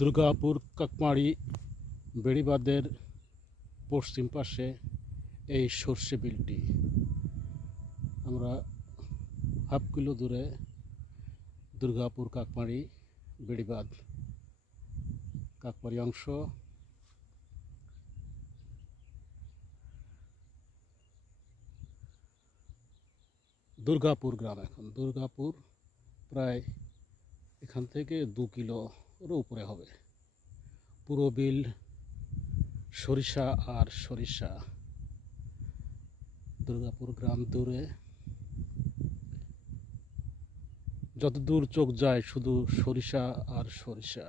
দুর্গাপুর কাকমারি বেড়িবাঁধের পশ্চিম পাশে এই সর্ষে বিলটি। আমরা হাফ কিলো দূরে দুর্গাপুর কাকমারি বেড়িবাঁধ কাকমারি অংশ। দুর্গাপুর গ্রাম। এখন দুর্গাপুর প্রায় এখান থেকে 2 কিলোর উপরে হবে। পুরো বিল সরিষা আর সরিষা। দুর্গাপুর গ্রাম দূরে, যত দূর চোখ যায় শুধু সরিষা আর সরিষা,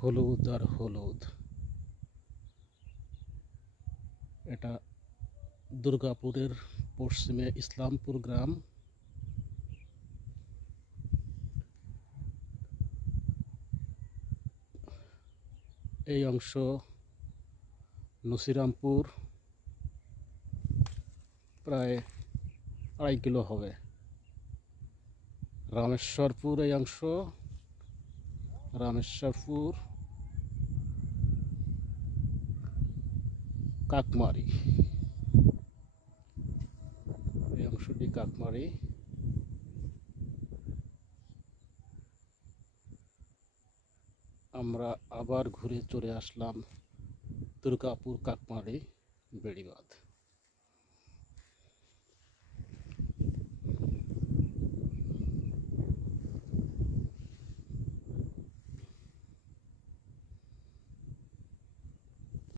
হলুদ আর হলুদ। এটা দুর্গাপুরের পশ্চিমে ইসলামপুর গ্রাম। এই অংশ নসিরামপুর, প্রায় 2.5 কিলো হবে। রামেশ্বরপুর এই অংশ, রামেশ্বরপুর কাকমারি, এই অংশটি কাকমারি। আমরা আবার ঘুরে চলে আসলাম দুর্গাপুর কাকমারি বেড়িবাঁধ।